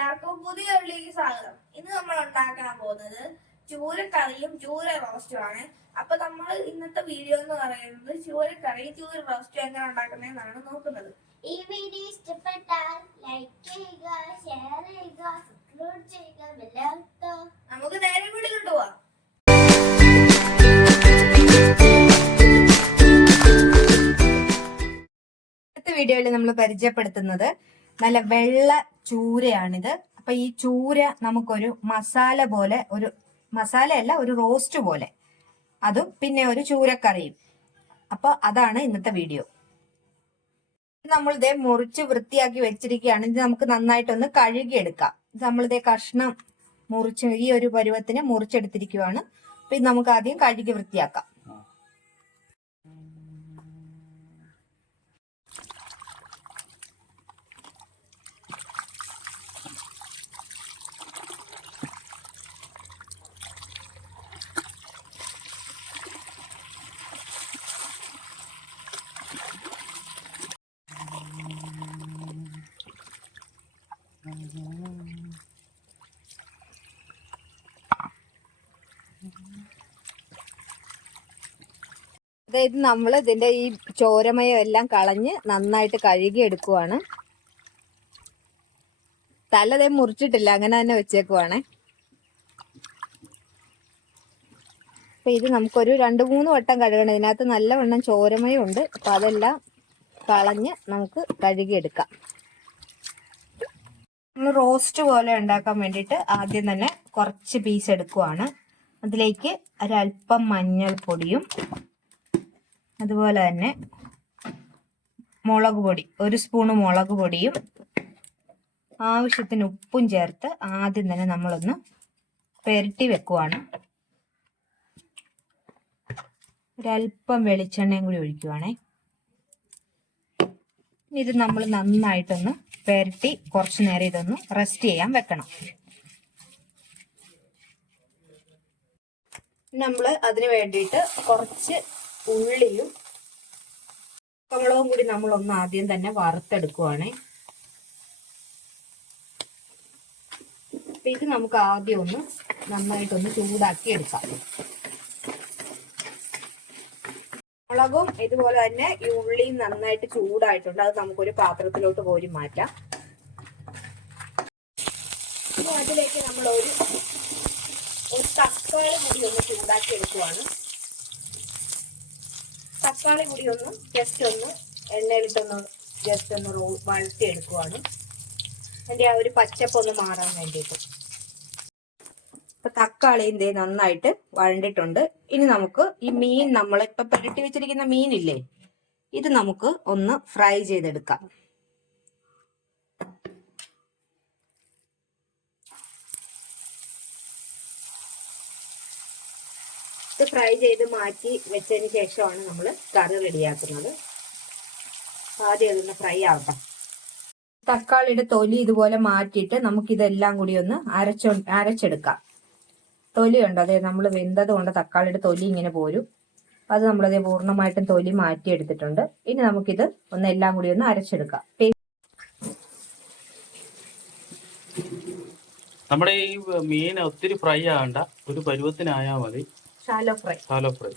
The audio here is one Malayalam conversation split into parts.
എല്ലാവർക്കും പുതിയ വീട്ടിലേക്ക് സ്വാഗതം. ഇന്ന് നമ്മൾ ഉണ്ടാക്കാൻ പോകുന്നത് ചൂരക്കറിയും ചൂര റോസ്റ്റും ആണ്. അപ്പൊ നമ്മൾ ഇന്നത്തെ വീഡിയോ എന്ന് പറയുന്നത് ചൂരക്കറി ചൂര റോസ്റ്റും എങ്ങനെ ഉണ്ടാക്കുന്നതെന്നാണ് നോക്കുന്നത്. ഈ വീഡിയോ ഇഷ്ടപ്പെട്ടാൽ ലൈക്ക് ചെയ്യുക ഷെയർ ചെയ്യുക സബ്സ്ക്രൈബ് ചെയ്യുക ബെല്ലൈക്കൺ നമുക്ക് നേരെ വീട്ടിലോട്ട് പോവാം. വീഡിയോയിൽ നമ്മൾ പരിചയപ്പെടുത്തുന്നത് നല്ല വെള്ള ചൂരയാണിത്. അപ്പൊ ഈ ചൂര നമുക്കൊരു മസാല പോലെ ഒരു മസാലയല്ല ഒരു റോസ്റ്റ് പോലെ. അതും പിന്നെ ഒരു ചൂരക്കറിയും. അപ്പൊ അതാണ് ഇന്നത്തെ വീഡിയോ. നമ്മൾ ഇതേ മുറിച്ച് വൃത്തിയാക്കി വെച്ചിരിക്കുകയാണ്. ഇത് നമുക്ക് നന്നായിട്ടൊന്ന് കഴുകിയെടുക്കാം. ഇത് നമ്മളിതേ കഷ്ണം മുറിച്ച് ഈ ഒരു പരുവത്തിന് മുറിച്ചെടുത്തിരിക്കുവാണ്. അപ്പൊ ഇത് നമുക്ക് ആദ്യം കഴുകി വൃത്തിയാക്കാം. അതായത് നമ്മൾ ഇതിന്റെ ഈ ചോരമയം എല്ലാം കളഞ്ഞ് നന്നായിട്ട് കഴുകി എടുക്കുവാണ് തല ദേ മുറിച്ചിട്ടില്ല അങ്ങനെ തന്നെ വെച്ചേക്കുവാണേ. അപ്പൊ ഇത് നമുക്കൊരു രണ്ട് മൂന്ന് വട്ടം കഴുകണം. ഇതിനകത്ത് നല്ലവണ്ണം ചോരമയം ഉണ്ട്. അപ്പൊ അതെല്ലാം കളഞ്ഞ് നമുക്ക് കഴുകിയെടുക്കാം. നമ്മൾ റോസ്റ്റ് പോലെ ഉണ്ടാക്കാൻ വേണ്ടിയിട്ട് ആദ്യം തന്നെ കുറച്ച് പീസ് എടുക്കുവാണ്. അതിലേക്ക് ഒരല്പം മഞ്ഞൾപ്പൊടിയും അതുപോലെ തന്നെ മുളക് പൊടി ഒരു സ്പൂണ് മുളക് പൊടിയും ആവശ്യത്തിന് ഉപ്പും ചേർത്ത് ആദ്യം തന്നെ നമ്മളൊന്ന് പെരട്ടി വെക്കുവാണ്. ഒരല്പം വെളിച്ചെണ്ണയും കൂടി ഒഴിക്കുവാണേ. ഇത് നമ്മൾ നന്നായിട്ടൊന്ന് പെരട്ടി കുറച്ചു നേരം ഇതൊന്ന് റെസ്റ്റ് ചെയ്യാൻ വെക്കണം. നമ്മൾ അതിന് വേണ്ടിയിട്ട് കുറച്ച് ഉള്ളിയും പച്ചമുളകും കൂടി നമ്മൾ ഒന്ന് ആദ്യം തന്നെ വറുത്തെടുക്കുവാണേ. ഇത് നമുക്ക് ആദ്യം ഒന്ന് നന്നായിട്ടൊന്ന് ചൂടാക്കി എടുക്കാം മുളകും ഇതുപോലെ തന്നെ ഈ ഉള്ളിയും നന്നായിട്ട് ചൂടായിട്ടുണ്ട്. അത് നമുക്കൊരു പാത്രത്തിലോട്ട് കോരി മാറ്റാം. അതിലേക്ക് നമ്മൾ ഒരു തക്കാളി കൂടി ഒന്ന് ചൂടാക്കി എടുക്കുവാണ് തക്കാളി കൂടി ഒന്ന് ജസ്റ്റ് ഒന്ന് എണ്ണയിലിട്ടൊന്ന് ജസ്റ്റ് ഒന്ന് റോ വഴറ്റി എടുക്കുവാണ് അതിന്റെ ആ ഒരു പച്ചപ്പൊന്ന് മാറാൻ വേണ്ടിയിട്ട്. ഇപ്പൊ തക്കാളി ദേ നന്നായിട്ട് വഴണ്ടിട്ടുണ്ട്. ഇനി നമുക്ക് ഈ മീൻ നമ്മൾ ഇപ്പൊ പുരട്ടി വെച്ചിരിക്കുന്ന മീനില്ലേ ഇത് നമുക്ക് ഒന്ന് ഫ്രൈ ചെയ്തെടുക്കാം. ഇത് ഫ്രൈ ചെയ്ത് മാറ്റി വെച്ചതിന് ശേഷമാണ് നമ്മൾ കറി റെഡിയാക്കുന്നത്. ആദ്യം അതൊന്ന് ഫ്രൈ ആവട്ടെ. തക്കാളിയുടെ തൊലി ഇതുപോലെ മാറ്റിയിട്ട് നമുക്കിതെല്ലാം കൂടി ഒന്ന് അരച്ചോ അരച്ചെടുക്കാം. തൊലി ഉണ്ട് അതെ നമ്മൾ വെന്തത് കൊണ്ട് തക്കാളിയുടെ തൊലി ഇങ്ങനെ പോരും. അത് നമ്മളത് പൂർണമായിട്ടും തൊലി മാറ്റി എടുത്തിട്ടുണ്ട് ഇനി നമുക്കിത് ഒന്ന് എല്ലാം കൂടി ഒന്ന് അരച്ചെടുക്കാം. നമ്മുടെ ഈ മീൻ ഒത്തിരി ഫ്രൈ ആകണ്ട. ഒരു പരുവത്തിനായാൽ മതി. Shallow fry shallow fry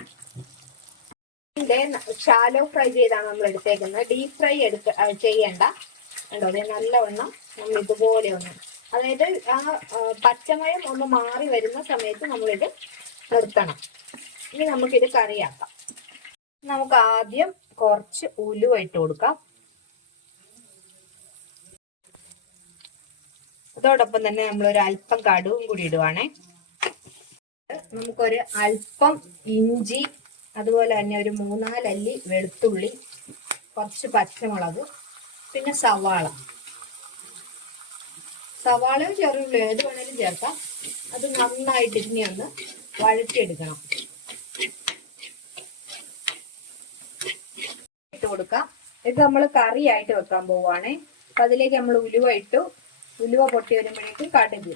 shallow fry ചെയ്താണ് നമ്മൾ എടുത്തേക്കുന്നത്. ഡീപ് ഫ്രൈ എടുക്ക ചെയ്യണ്ട. കണ്ടോ? നല്ല നല്ലവണ്ണം നമ്മൾ ഇതുപോലെ ഒന്ന് അതായത് ആ പച്ചമയം ഒന്ന് മാറി വരുന്ന സമയത്ത് നമ്മളിത് നിർത്തണം. ഇനി നമുക്കിത് കറിയാക്കാം. നമുക്ക് ആദ്യം കുറച്ച് ഉലുവ ഇട്ട് കൊടുക്കാം. അതോടൊപ്പം തന്നെ നമ്മൾ ഒരു അല്പം കടുവും കൂടി ഇടുവാണേ. നമുക്കൊരു അല്പം ഇഞ്ചി അതുപോലെ തന്നെ ഒരു മൂന്നാലല്ലി വെളുത്തുള്ളി കുറച്ച് പച്ചമുളക് പിന്നെ സവാള. സവാളയും ചെറുള്ളി ഏത് വേണേലും ചേർക്കാം. അത് നന്നായിട്ട് ഇനി ഒന്ന് വഴറ്റിയെടുക്കണം. ഇട്ട് കൊടുക്കാം. ഇത് നമ്മൾ കറിയായിട്ട് വെക്കാൻ പോവുകയാണേ അപ്പൊ അതിലേക്ക് നമ്മൾ ഉലുവ ഇട്ടു. ഉലുവ പൊട്ടി വരുമ്പോഴേക്ക് കടുക്.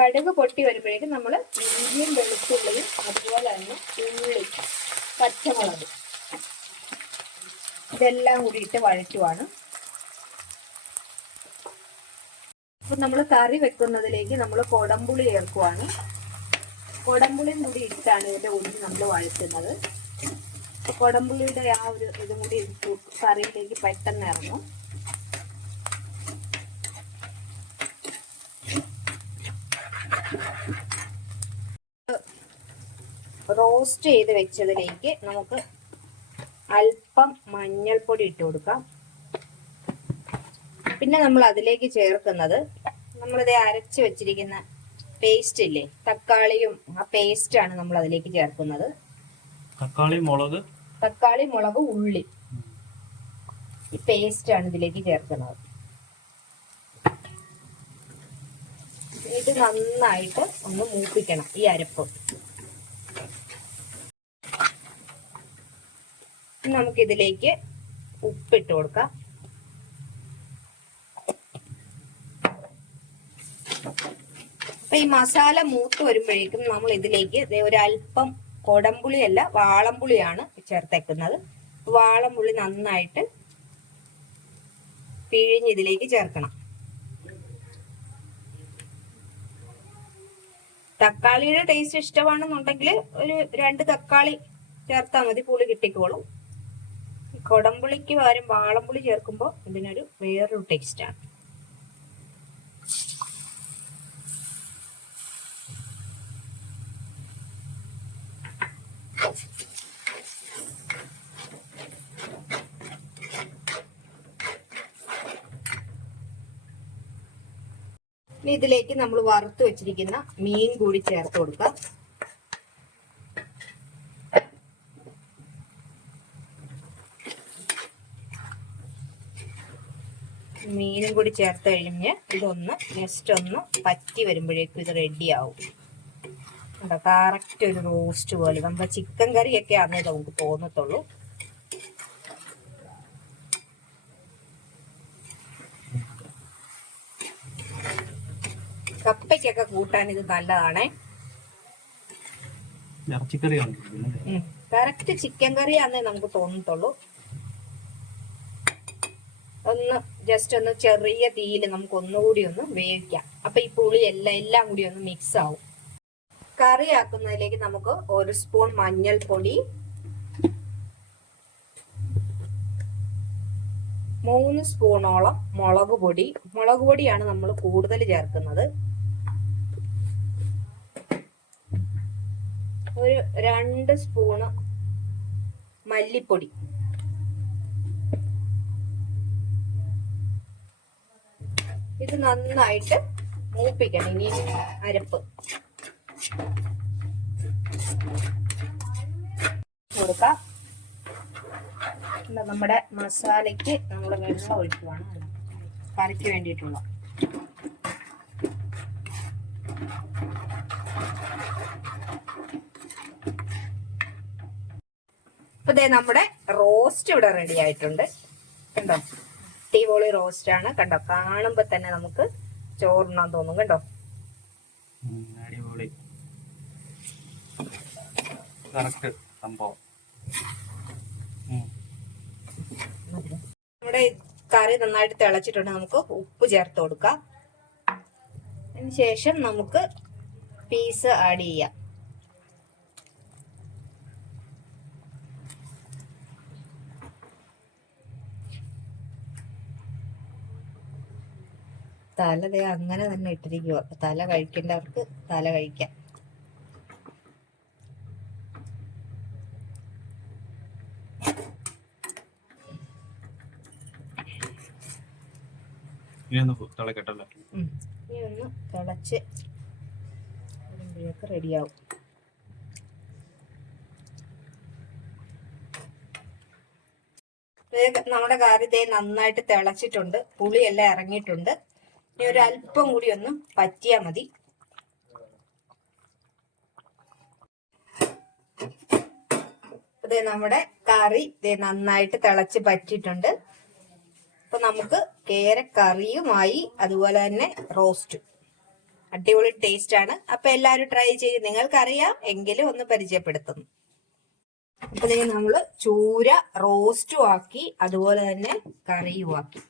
കടുക് പൊട്ടി വരുമ്പോഴേക്കും നമ്മൾ ഇഞ്ചിയും വെളുത്തുള്ളിയും അതുപോലെ തന്നെ ഉള്ളി പച്ചമുളക് ഇതെല്ലാം കൂടി ഇട്ട് വഴറ്റുവാണ്. അപ്പം നമ്മൾ കറി വെക്കുന്നതിലേക്ക് നമ്മൾ കൊടംപുളി ചേർക്കുവാണ്. കൊടംപുളിയും കൂടി ഇട്ടാണ് ഇതിന്റെ ഉള്ളി നമ്മൾ വഴറ്റുന്നത്. കൊടംപുളിയുടെ ആ ഒരു ഇതും കൂടി കറിയിലേക്ക് പെട്ടെന്ന് ഇറങ്ങും. റോസ്റ്റ് ചെയ്ത് വെച്ചതിലേക്ക് നമുക്ക് അല്പം മഞ്ഞൾപ്പൊടി ഇട്ട് കൊടുക്കാം. പിന്നെ നമ്മൾ അതിലേക്ക് ചേർക്കുന്നത് നമ്മളിത് അരച്ച് വെച്ചിരിക്കുന്ന പേസ്റ്റ് ഇല്ലേ തക്കാളിയും ആ പേസ്റ്റ് ആണ് നമ്മൾ അതിലേക്ക് ചേർക്കുന്നത്. തക്കാളി മുളക്. തക്കാളി മുളക് ഉള്ളി. ഈ പേസ്റ്റ് ആണ് ഇതിലേക്ക് ചേർക്കുന്നത്. ഇത് നന്നായിട്ട് ഒന്ന് മൂപ്പിക്കണം ഈ അരപ്പ്. നമുക്കിതിലേക്ക് ഉപ്പിട്ട് കൊടുക്കാം. അപ്പൊ ഈ മസാല മൂത്ത് വരുമ്പോഴേക്കും നമ്മൾ ഇതിലേക്ക് ഒരല്പം കൊടംപുളിയല്ല വാളംപുളിയാണ് ചേർത്തേക്കുന്നത്. വാളംപുളി നന്നായിട്ട് പിഴിഞ്ഞ് ഇതിലേക്ക് ചേർക്കണം. തക്കാളിയുടെ ടേസ്റ്റ് ഇഷ്ടമാണെന്നുണ്ടെങ്കിൽ ഒരു രണ്ട് തക്കാളി ചേർത്താൽ മതി പുളി കിട്ടിക്കോളും. കൊടംപുളിക്ക് പകരം വാളംപുളി ചേർക്കുമ്പോൾ ഇതിനൊരു വേറൊരു ടേസ്റ്റാണ് ഇനി ഇതിലേക്ക് നമ്മൾ വറുത്ത് വെച്ചിരിക്കുന്ന മീൻ കൂടി ചേർത്ത് കൊടുക്കാം. മീനും കൂടി ചേർത്ത് കഴിഞ്ഞ് ഇതൊന്ന് ജസ്റ്റ് ഒന്ന് പറ്റി വരുമ്പോഴേക്കും ഇത് റെഡി ആവും. കറക്റ്റ് ഒരു റോസ്റ്റ് പോലെ. നമ്മുടെ ചിക്കൻ കറിയൊക്കെ ആണെന്നേ നമുക്ക് തോന്നത്തുള്ളൂ. കപ്പയ്ക്കൊക്കെ കൂട്ടാൻ ഇത് നല്ലതാണേ. ആണ് കറക്റ്റ് ചിക്കൻ കറിയാന്നേ നമുക്ക് തോന്നത്തുള്ളൂ. ഒന്ന് ജസ്റ്റ് ഒന്ന് ചെറിയ തീയിൽ നമുക്ക് ഒന്നുകൂടി ഒന്ന് വേവിക്കാം. അപ്പൊ ഈ പുളി എല്ലാം എല്ലാം കൂടി ഒന്ന് മിക്സ് ആവും. കറി ആക്കുന്നതിലേക്ക് നമുക്ക് ഒരു സ്പൂൺ മഞ്ഞൾപ്പൊടി മൂന്ന് സ്പൂണോളം മുളക് പൊടി. മുളക് പൊടിയാണ് നമ്മൾ കൂടുതൽ ചേർക്കുന്നത്. ഒരു രണ്ട് സ്പൂണ് മല്ലിപ്പൊടി. ഇത് നന്നായിട്ട് മൂപ്പിക്കണം ഇനി അരപ്പ്. കൊടുക്കാം. നമ്മുടെ മസാലയ്ക്ക് നമ്മൾ വെള്ളം ഒഴിക്കുവാണ്. കറിക്ക് വേണ്ടിയിട്ടുള്ള. അപ്പൊ നമ്മുടെ റോസ്റ്റ് ഇവിടെ റെഡി ആയിട്ടുണ്ട്. കണ്ടോ? അടിപൊളി റോസ്റ്റ് ആണ്. കണ്ടോ? കാണുമ്പോ തന്നെ നമുക്ക് ചോറുണ്ണാൻ തോന്നും. കണ്ടോ? അടിപൊളി. സംഭവം. നമ്മുടെ കറി നന്നായിട്ട് തിളച്ചിട്ടുണ്ട്. നമുക്ക് ഉപ്പ് ചേർത്ത് കൊടുക്കാം. അതിന് ശേഷം നമുക്ക് പീസ് ആഡ് ചെയ്യാം. തല ദേ അങ്ങനെ തന്നെ ഇട്ടിരിക്കുക തല കഴിക്കേണ്ടവർക്ക് തല കഴിക്കാം. ഇനി ഒന്ന് തിളക്കട്ടല്ലേ ഉം. ഇനി ഒന്ന് തിളച്ച് വരുമ്പോഴേക്ക് റെഡിയാവും. നമ്മുടെ കാര്യത്തെ നന്നായിട്ട് തിളച്ചിട്ടുണ്ട്. പുളിയെല്ലാം ഇറങ്ങിയിട്ടുണ്ട്. ഇനി ഒരു അല്പം കൂടി ഒന്ന് പറ്റിയാ മതി. ഇത് നമ്മുടെ കറി ദേ നന്നായിട്ട് തിളച്ച് പറ്റിയിട്ടുണ്ട്. അപ്പൊ നമുക്ക് കേര കറിയുമായി അതുപോലെ തന്നെ റോസ്റ്റും. അടിപൊളി ടേസ്റ്റ് ആണ്. അപ്പൊ എല്ലാവരും ട്രൈ ചെയ്ത് നിങ്ങൾക്കറിയാം എങ്കിലും ഒന്ന് പരിചയപ്പെടുത്തുന്നു. അപ്പൊ നമ്മൾ ചൂര റോസ്റ്റും ആക്കി അതുപോലെ തന്നെ കറിയും ആക്കി.